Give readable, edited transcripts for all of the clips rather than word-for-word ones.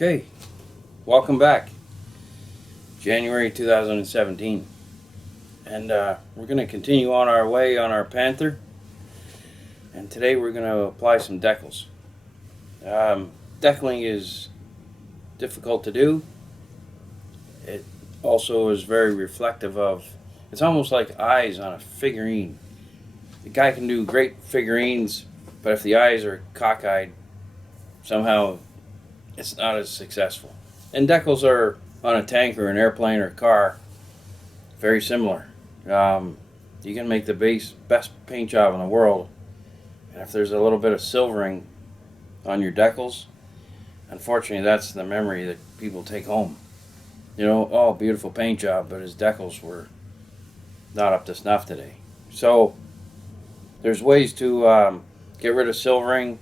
Okay, welcome back. January 2017. And we're going to continue on our way on our Panther. And today we're going to apply some decals. Decaling is difficult to do. It also is very reflective of, it's almost like eyes on a figurine. The guy can do great figurines, but if the eyes are cockeyed, somehow it's not as successful. And decals are on a tank or an airplane or a car very similar. You can make the best paint job in the world, and if there's a little bit of silvering on your decals, unfortunately that's the memory that people take home. You know, oh, beautiful paint job, but his decals were not up to snuff today. So there's ways to get rid of silvering.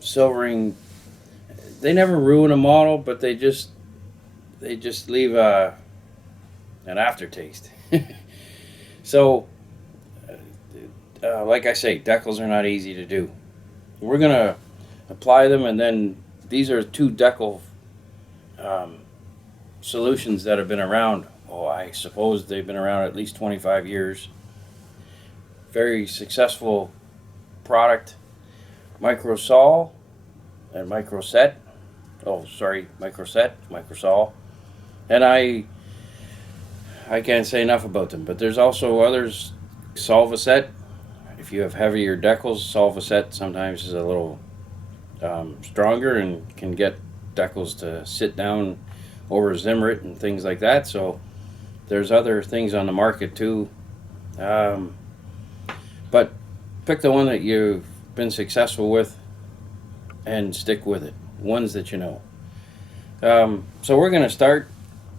Silvering, they never ruin a model, but they just leave an aftertaste. So, like I say, decals are not easy to do. We're gonna apply them, and then these are two decal solutions that have been around. Oh, I suppose they've been around at least 25 years. Very successful product. Microsol and Microset. Oh, sorry, Microset, Microsol. And I can't say enough about them, but there's also others. Solvaset. If you have heavier decals, Solvaset sometimes is a little stronger and can get decals to sit down over Zimmerit and things like that. So there's other things on the market too. But pick the one that you've been successful with and stick with it. Ones that you know. So we're going to start.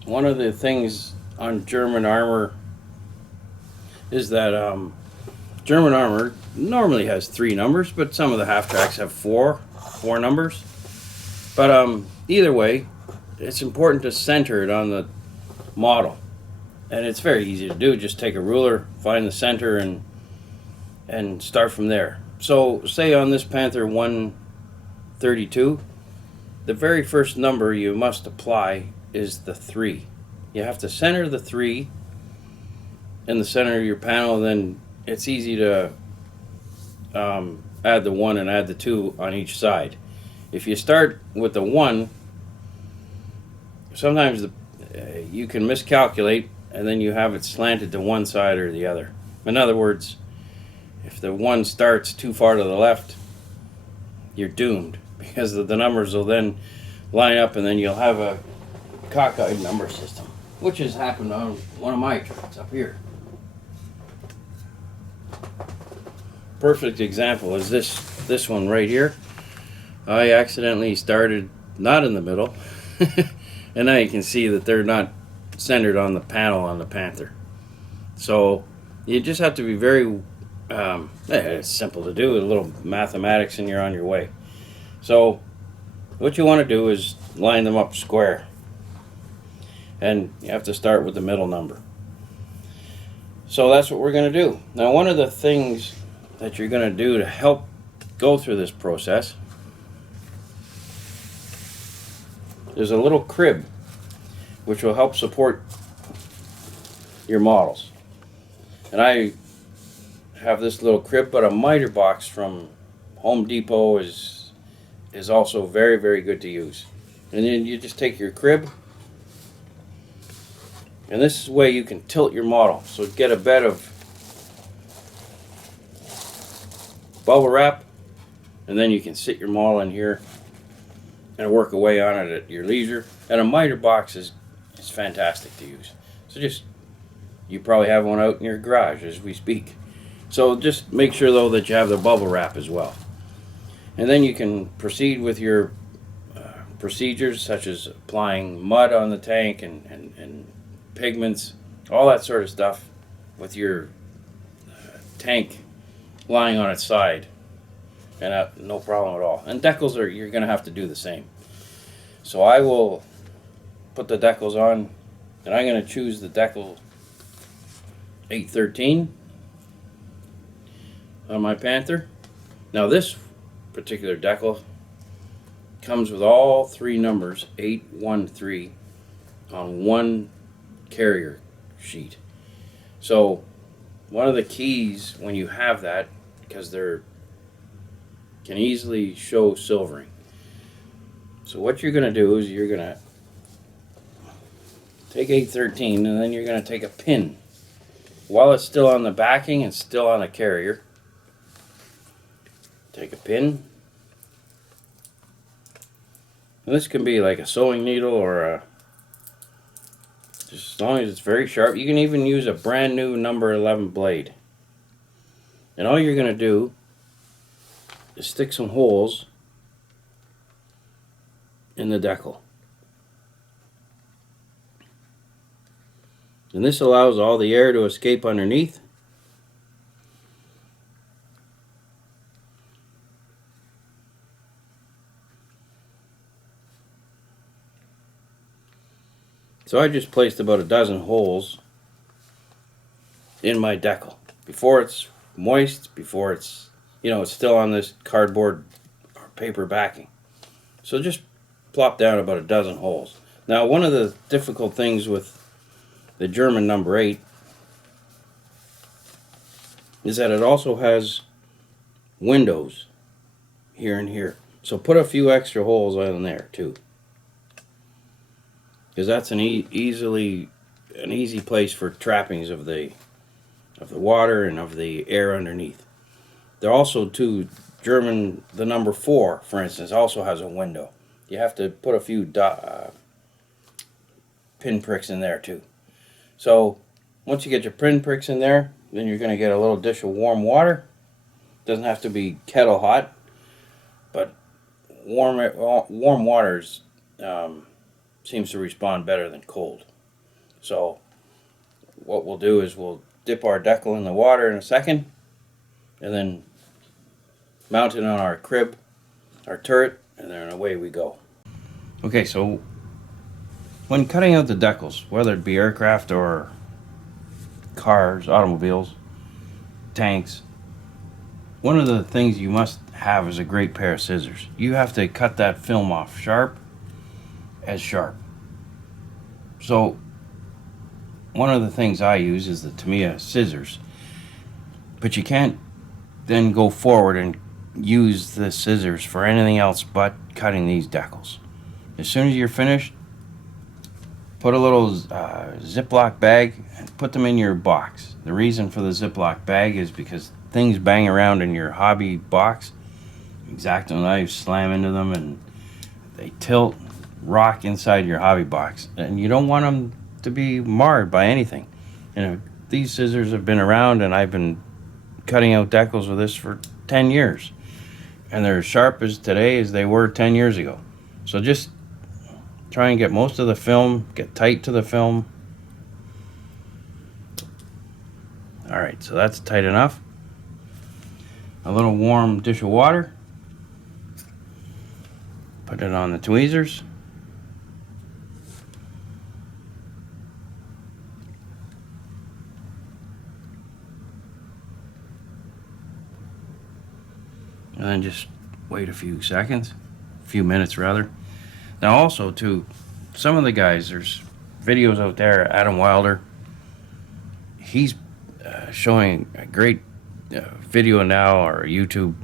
One of the things on German armor is that German armor normally has 3 numbers, but some of the half tracks have four numbers. But either way, it's important to center it on the model, and it's very easy to do. Just take a ruler, find the center, and start from there. So say on this Panther 132, the very first number you must apply is the 3. You have to center the 3 in the center of your panel, then it's easy to add the 1 and add the 2 on each side. If you start with the 1, sometimes you can miscalculate and then you have it slanted to one side or the other. In other words, if the 1 starts too far to the left, you're doomed, because the numbers will then line up and then you'll have a cockeyed number system, which has happened on one of my tracks up here. Perfect example is this one right here. I accidentally started not in the middle, and now you can see that they're not centered on the panel on the Panther. So you just have to be very it's simple to do, a little mathematics and you're on your way. So what you want to do is line them up square, and you have to start with the middle number. So that's what we're going to do. Now, one of the things that you're going to do to help go through this process, there's a little crib which will help support your models. And I have this little crib, but a miter box from Home Depot is also very, very good to use. And then you just take your crib, and this way you can tilt your model. So get a bed of bubble wrap, and then you can sit your model in here and work away on it at your leisure. And a miter box is fantastic to use. So you probably have one out in your garage as we speak. So just make sure though that you have the bubble wrap as well. And then you can proceed with your procedures, such as applying mud on the tank and pigments, all that sort of stuff, with your tank lying on its side, and no problem at all. And decals you're going to have to do the same. So I will put the decals on, and I'm going to choose the decal 813 on my Panther. Now this particular decal comes with all three numbers 813 on one carrier sheet. So one of the keys when you have that, because they're can easily show silvering. So what you're going to do is you're going to take 813 and then you're going to take a pin while it's still on the backing and still on a carrier. Take a pin. And this can be like a sewing needle or just as long as it's very sharp. You can even use a brand new number 11 blade. And all you're going to do is stick some holes in the decal. And this allows all the air to escape underneath. So I just placed about a dozen holes in my decal before it's moist, before it's, it's still on this cardboard or paper backing. So just plop down about a dozen holes. Now, one of the difficult things with the German number 8 is that it also has windows here and here. So put a few extra holes in there too, because that's an easy place for trappings of the water and of the air underneath. There also too, the number 4, for instance, also has a window. You have to put a few pin pricks in there too. So once you get your pin pricks in there, then you're going to get a little dish of warm water. Doesn't have to be kettle hot, but warm waters seems to respond better than cold. So what we'll do is we'll dip our decal in the water in a second, and then mount it on our crib, our turret, and then away we go. Okay, so when cutting out the decals, whether it be aircraft or cars, automobiles, tanks, one of the things you must have is a great pair of scissors. You have to cut that film off sharp as sharp. So one of the things I use is the Tamiya scissors, but you can't then go forward and use the scissors for anything else but cutting these decals. As soon as you're finished, put a little Ziploc bag and put them in your box. The reason for the Ziploc bag is because things bang around in your hobby box. X-Acto knives slam into them and they tilt, rock inside your hobby box. And you don't want them to be marred by anything. These scissors have been around, and I've been cutting out decals with this for 10 years. And they're as sharp as today as they were 10 years ago. So just try and get most of the film, get tight to the film. Alright, so that's tight enough. A little warm dish of water. Put it on the tweezers. And then just wait a few minutes rather. Now also too, some of the guys, there's videos out there, Adam Wilder, he's showing a great video now, or YouTube,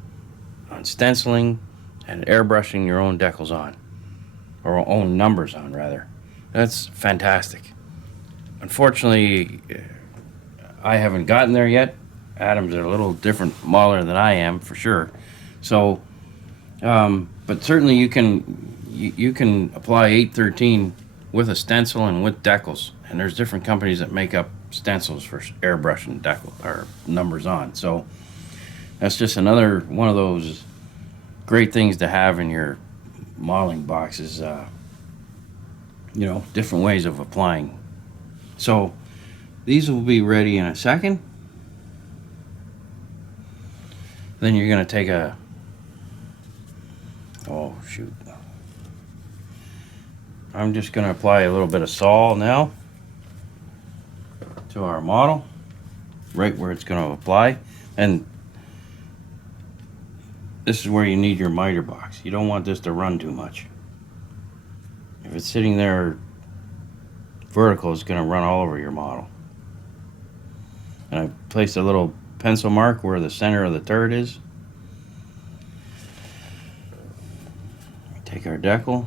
on stenciling and airbrushing your own decals on, or own numbers on rather. That's fantastic. Unfortunately, I haven't gotten there yet. Adam's a little different mauler than I am, for sure. So, but certainly you can apply 813 with a stencil and with decals, and there's different companies that make up stencils for airbrushing decal or numbers on. So that's just another one of those great things to have in your modeling boxes. Different ways of applying. So these will be ready in a second. Then you're going to take I'm just going to apply a little bit of sol now to our model, right where it's going to apply. And this is where you need your miter box. You don't want this to run too much. If it's sitting there vertical, it's going to run all over your model. And I placed a little pencil mark where the center of the turret is. Take our decal.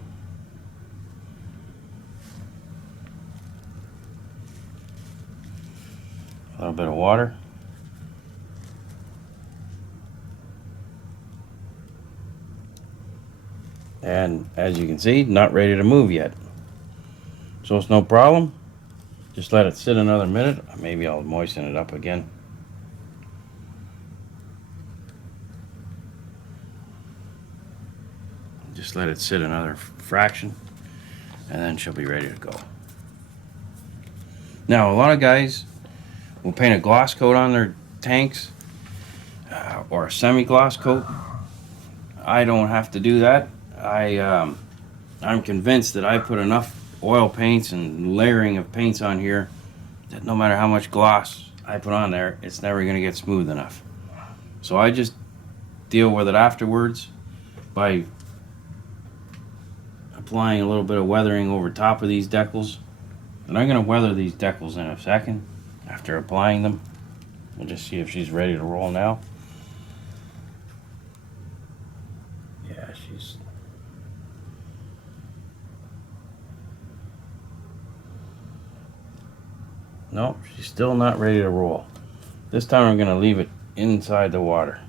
A little bit of water. And as you can see, not ready to move yet. So it's no problem. Just let it sit another minute. Maybe I'll moisten it up again. Just let it sit another fraction, and then she'll be ready to go. Now, a lot of guys will paint a gloss coat on their tanks, or a semi-gloss coat. I don't have to do that. I'm convinced that I put enough oil paints and layering of paints on here that no matter how much gloss I put on there, it's never going to get smooth enough. So I just deal with it afterwards by applying a little bit of weathering over top of these decals. And I'm going to weather these decals in a second after applying them. We'll just see if she's ready to roll now. Yeah, she's... Nope, she's still not ready to roll. This time I'm going to leave it inside the water.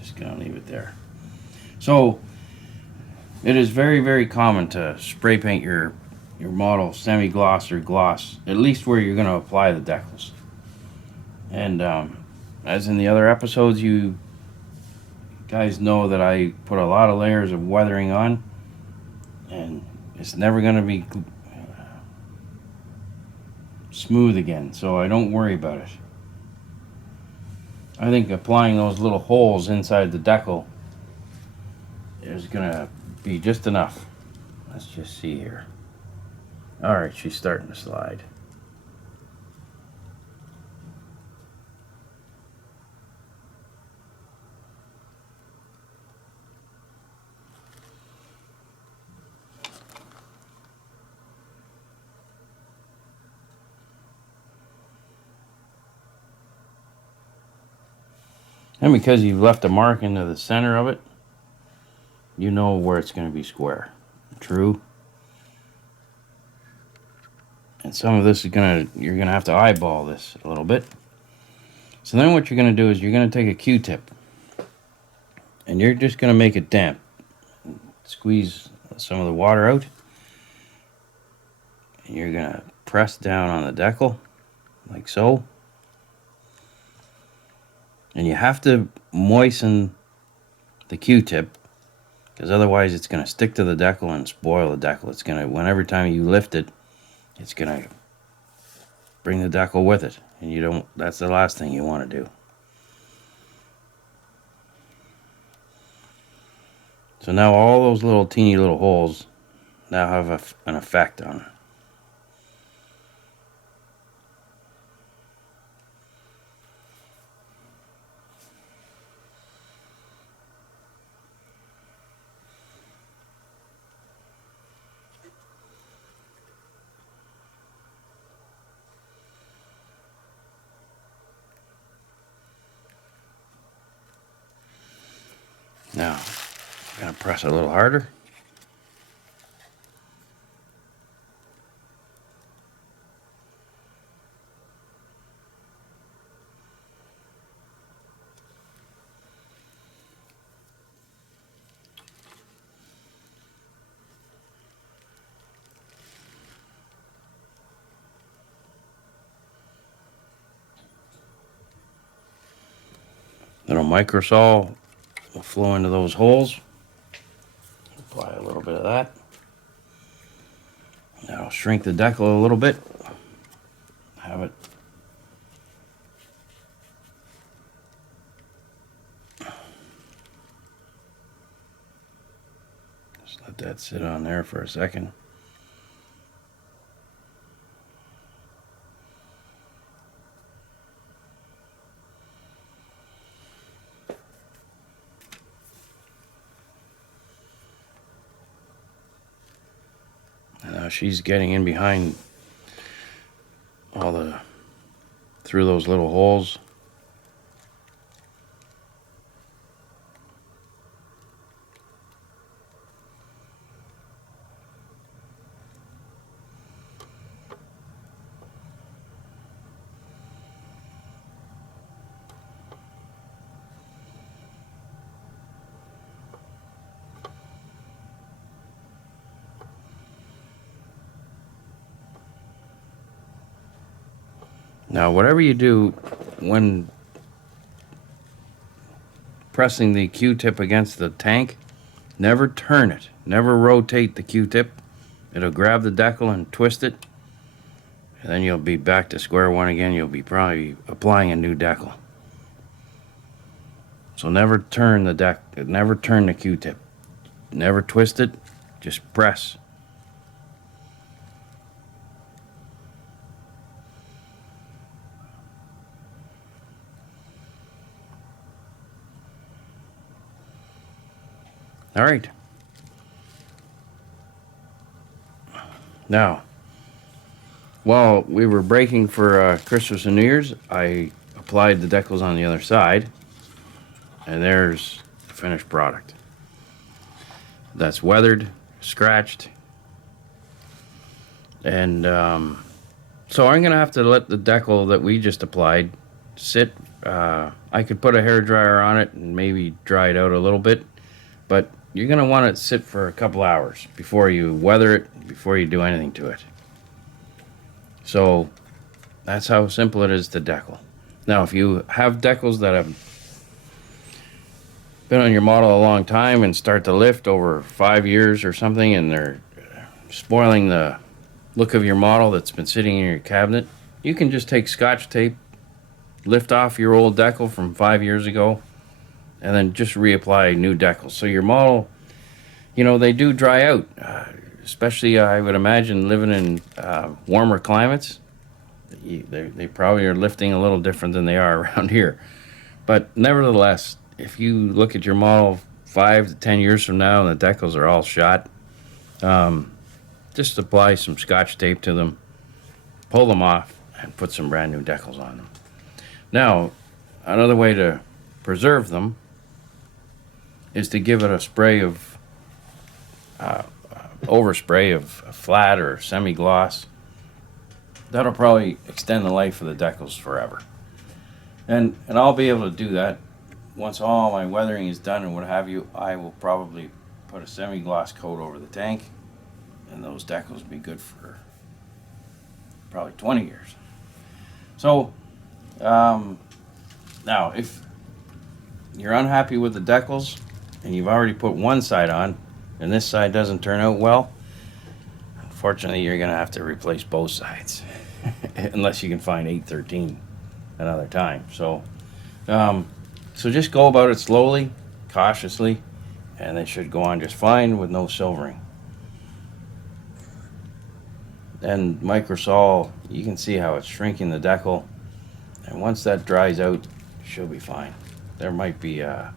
Just going to leave it there. So, it is very, very common to spray paint your model semi-gloss or gloss, at least where you're going to apply the decals. And as in the other episodes, you guys know that I put a lot of layers of weathering on, and it's never going to be smooth again, so I don't worry about it. I think applying those little holes inside the decal is going to be just enough. Let's just see here. Alright, she's starting to slide. And because you've left a mark into the center of it, you know where it's going to be square. True. And some of this is you're gonna have to eyeball this a little bit. So then what you're gonna do is you're gonna take a Q-tip and you're just gonna make it damp. Squeeze some of the water out. And you're gonna press down on the decal, like so. And you have to moisten the Q-tip, because otherwise it's gonna stick to the decal and spoil the decal. It's gonna, whenever time you lift it, it's gonna bring the decal with it, and you don't. That's the last thing you want to do. So now all those little teeny little holes now have an effect on it. Now, I'm going to press a little harder. Little microsol will flow into those holes. Apply a little bit of that. Now shrink the decal a little bit. Have it. Just let that sit on there for a second. She's getting in behind through those little holes. Now, whatever you do when pressing the Q-tip against the tank, never turn it. Never rotate the Q-tip. It'll grab the decal and twist it, and then you'll be back to square one again. You'll be probably applying a new decal. So never turn the Q-tip. Never twist it. Just press. All right. Now, while we were breaking for Christmas and New Year's, I applied the decals on the other side, and there's the finished product. That's weathered, scratched, and so I'm going to have to let the decal that we just applied sit. I could put a hairdryer on it and maybe dry it out a little bit, but you're going to want it to sit for a couple hours before you weather it, before you do anything to it. So that's how simple it is to decal. Now, if you have decals that have been on your model a long time and start to lift over 5 years or something, and they're spoiling the look of your model that's been sitting in your cabinet, you can just take Scotch tape, lift off your old decal from 5 years ago, and then just reapply new decals. So your model, you know, they do dry out, especially I would imagine living in warmer climates. They probably are lifting a little different than they are around here. But nevertheless, if you look at your model 5 to 10 years from now and the decals are all shot, just apply some Scotch tape to them, pull them off, and put some brand new decals on them. Now, another way to preserve them is to give it a spray of overspray of flat or semi-gloss. That'll probably extend the life of the decals forever. And I'll be able to do that once all my weathering is done and what have you. I will probably put a semi-gloss coat over the tank, and those decals will be good for probably 20 years. So now if you're unhappy with the decals and you've already put one side on and this side doesn't turn out well, unfortunately you're going to have to replace both sides unless you can find 813 another time. So so just go about it slowly, cautiously, and they should go on just fine with no silvering. And microsol, you can see how it's shrinking the decal, and once that dries out, she'll be fine. There might be a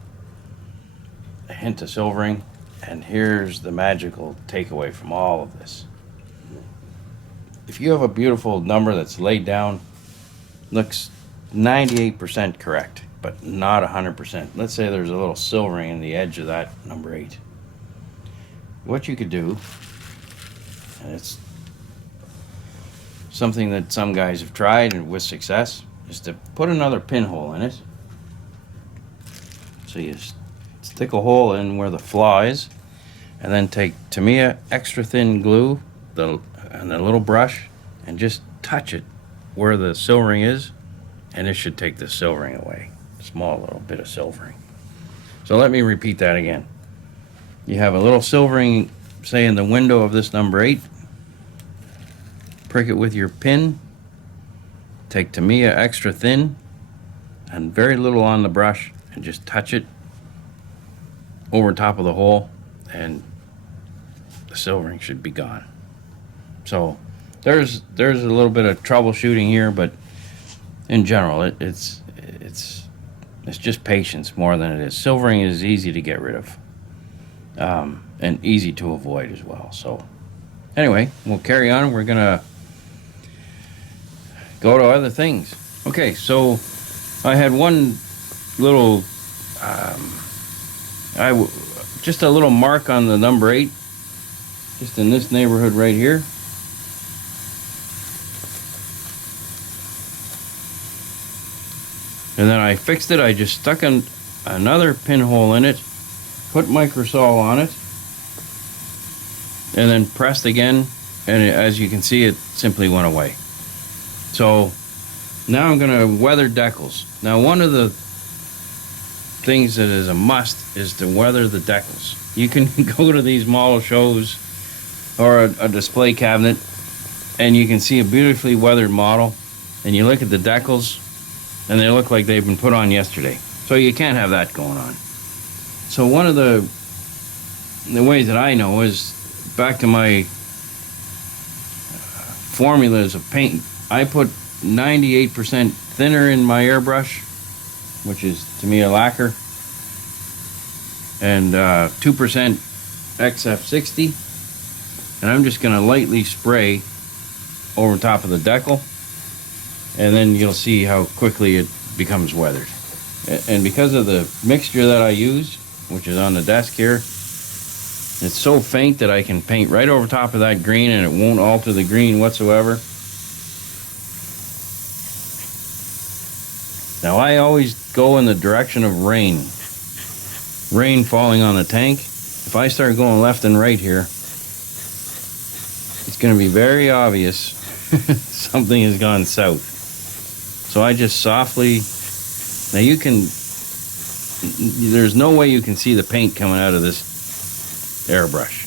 hint of silvering, and here's the magical takeaway from all of this. If you have a beautiful number that's laid down, looks 98% correct, but not 100%. Let's say there's a little silvering in the edge of that number 8. What you could do, and it's something that some guys have tried and with success, is to put another pinhole in it. So you stick a hole in where the flaw is, and then take Tamiya extra thin glue and a little brush and just touch it where the silvering is, and it should take the silvering away. Small little bit of silvering. So let me repeat that again. You have a little silvering, say in the window of this number 8. Prick it with your pin. Take Tamiya extra thin and very little on the brush, and just touch it over top of the hole, and the silvering should be gone. So there's a little bit of troubleshooting here, but in general it's just patience more than it is. Silvering is easy to get rid of, and easy to avoid as well. So Anyway, we'll carry on. We're gonna go to other things. Okay, so I had one little, just a little mark on the number 8, just in this neighborhood right here. And then I fixed it. I just stuck another pinhole in it, put microsol on it, and then pressed again, and as you can see, it simply went away. So now I'm going to weather decals. Now, one of the things that is a must is to weather the decals. You can go to these model shows or a display cabinet, and you can see a beautifully weathered model, and you look at the decals, and they look like they've been put on yesterday. So you can't have that going on. So one of the ways that I know is back to my formulas of paint. I put 98% thinner in my airbrush, which is Tamiya lacquer, and 2% XF60, and I'm just going to lightly spray over top of the decal, and then you'll see how quickly it becomes weathered. And because of the mixture that I use, which is on the desk here, it's so faint that I can paint right over top of that green and it won't alter the green whatsoever. Now, I always go in the direction of rain falling on the tank. If I start going left and right here, it's going to be very obvious something has gone south. So I just softly, now you can, there's no way you can see the paint coming out of this airbrush,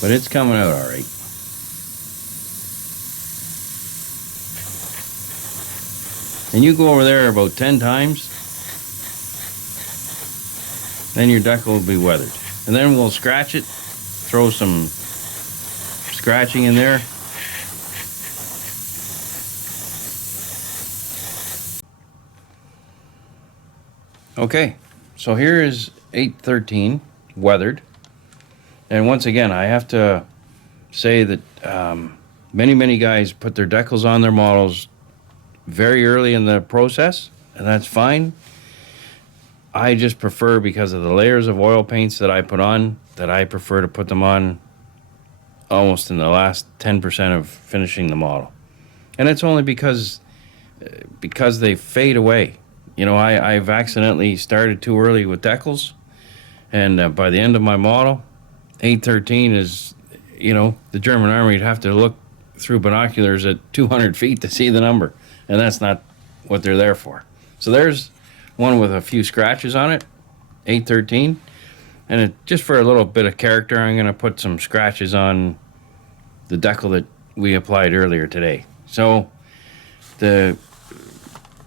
but it's coming out all right. And you go over there about 10 times, then your decal will be weathered. And then we'll scratch it, throw some scratching in there. Okay, so here is 813 weathered. And once again, I have to say that many guys put their decals on their models very early in the process, and that's fine. I just prefer, because of the layers of oil paints that I put on, that I prefer to put them on almost in the last 10% of finishing the model. And it's only because they fade away. You know, I've accidentally started too early with decals, and by the end of my model, 813 is, you know, the German Army would have to look through binoculars at 200 feet to see the number, and that's not what they're there for. So there's one with a few scratches on it, 813, and just for a little bit of character, I'm going to put some scratches on the decal that we applied earlier today. So the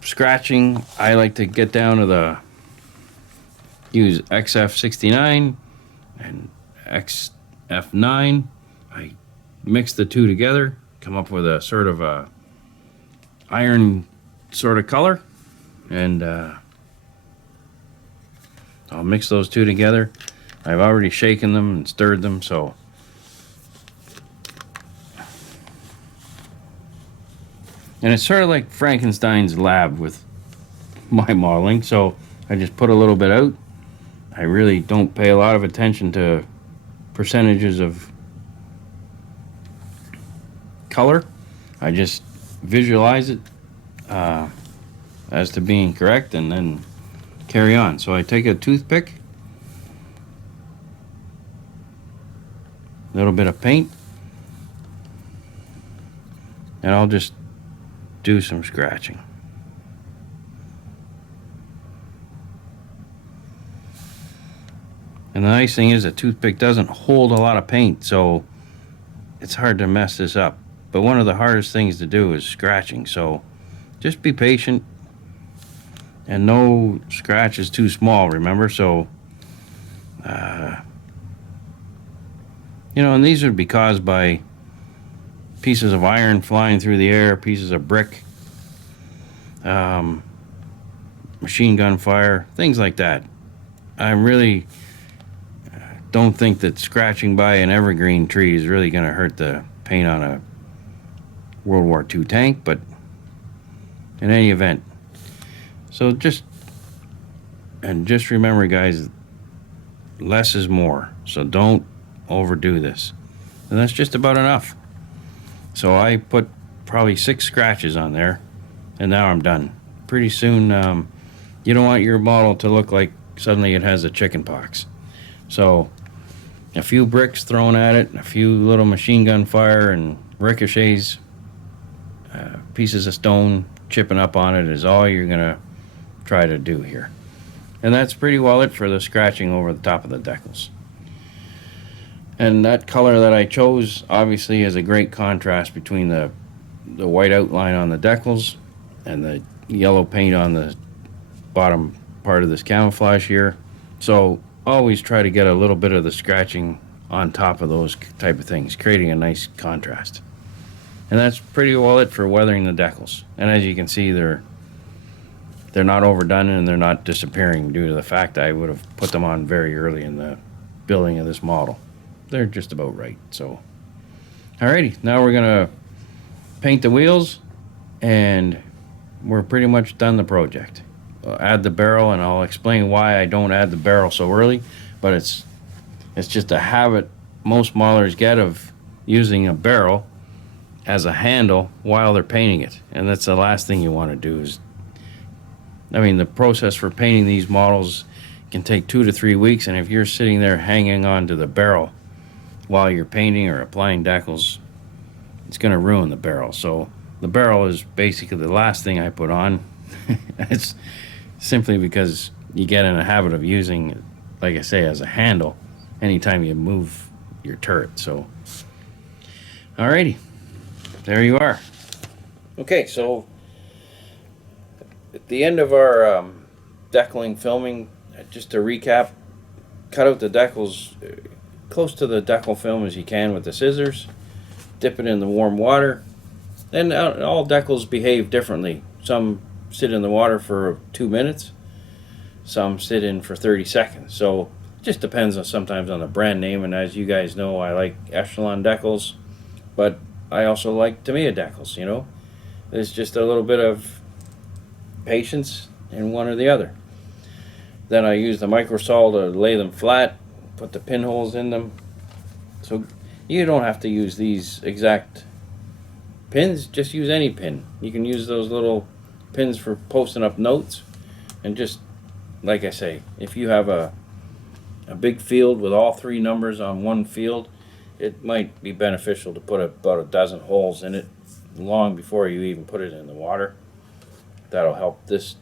scratching, I like to get down to use XF69 and XF9. I mix the two together, come up with a sort of a iron sort of color, and I'll mix those two together. I've already shaken them and stirred them, so and it's sort of like Frankenstein's lab with my modeling. So I just put a little bit out. I really don't pay a lot of attention to percentages of color. I just visualize it as to being correct, and then carry on. So I take a toothpick, a little bit of paint, and I'll just do some scratching. And the nice thing is, a toothpick doesn't hold a lot of paint, so it's hard to mess this up. But one of the hardest things to do is scratching, so just be patient. And no scratch is too small, remember? So, you know, and these would be caused by pieces of iron flying through the air, pieces of brick, machine gun fire, things like that. I'm really don't think that scratching by an evergreen tree is really going to hurt the paint on a World War II tank, but in any event. So just remember, guys, less is more. So don't overdo this. And that's just about enough. So I put probably 6 scratches on there, and now I'm done. Pretty soon, you don't want your model to look like suddenly it has a chicken pox. So a few bricks thrown at it, a few little machine gun fire and ricochets, pieces of stone chipping up on it is all you're going to try to do here. And that's pretty well it for the scratching over the top of the decals. And that color that I chose obviously is a great contrast between the white outline on the decals and the yellow paint on the bottom part of this camouflage here. So always try to get a little bit of the scratching on top of those type of things, creating a nice contrast. And that's pretty well it for weathering the decals. And as you can see, they're not overdone and they're not disappearing due to the fact I would have put them on very early in the building of this model. They're just about right. So, alrighty, now we're gonna paint the wheels, and we're pretty much done the project. I'll add the barrel, and I'll explain why I don't add the barrel so early. But it's just a habit most modelers get of using a barrel as a handle while they're painting it, and that's the last thing you want to do. The process for painting these models can take 2 to 3 weeks, and if you're sitting there hanging on to the barrel while you're painting or applying decals, it's going to ruin the barrel. So the barrel is basically the last thing I put on. It's simply because you get in a habit of using it, like I say, as a handle anytime you move your turret. So, alrighty, there you are. Okay, so at the end of our decaling filming, just to recap, cut out the decals close to the decal film as you can with the scissors, dip it in the warm water, and all decals behave differently. Some sit in the water for 2 minutes, some sit in for 30 seconds. So it just depends on sometimes on the brand name, and as you guys know, I like Echelon decals, but I also like Tamiya decals, you know. There's just a little bit of patience in one or the other. Then I use the microsol to lay them flat, put the pinholes in them. So you don't have to use these exact pins, just use any pin. You can use those little pins for posting up notes, and just like I say, if you have a big field with all 3 numbers on one field, it might be beneficial to put about a dozen holes in it long before you even put it in the water. That'll help this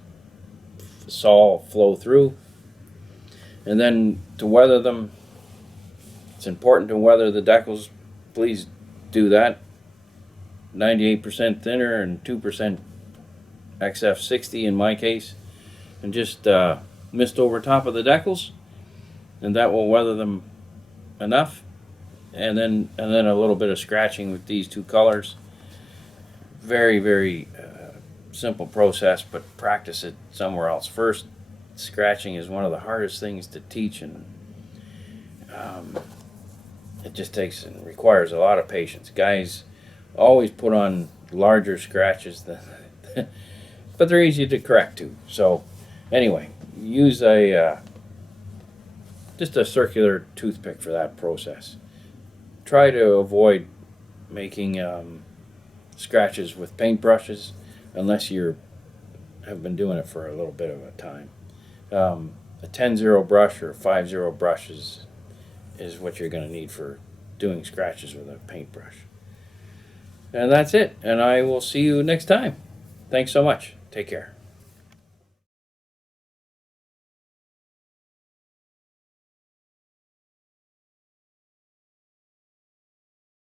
sol flow through. And then to weather them, it's important to weather the decals. Please do that. 98% thinner and 2% XF60 in my case, and just mist over top of the decals, and that will weather them enough. And then a little bit of scratching with these 2 colors. Very, very simple process, but practice it somewhere else first. Scratching is one of the hardest things to teach, and it just takes and requires a lot of patience. Guys always put on larger scratches than but they're easy to correct too. So anyway, use just a circular toothpick for that process. Try to avoid making scratches with paintbrushes unless you have been doing it for a little bit of a time. A 10-0 brush or 5-0 brush is what you're going to need for doing scratches with a paintbrush. And that's it. And I will see you next time. Thanks so much. Take care.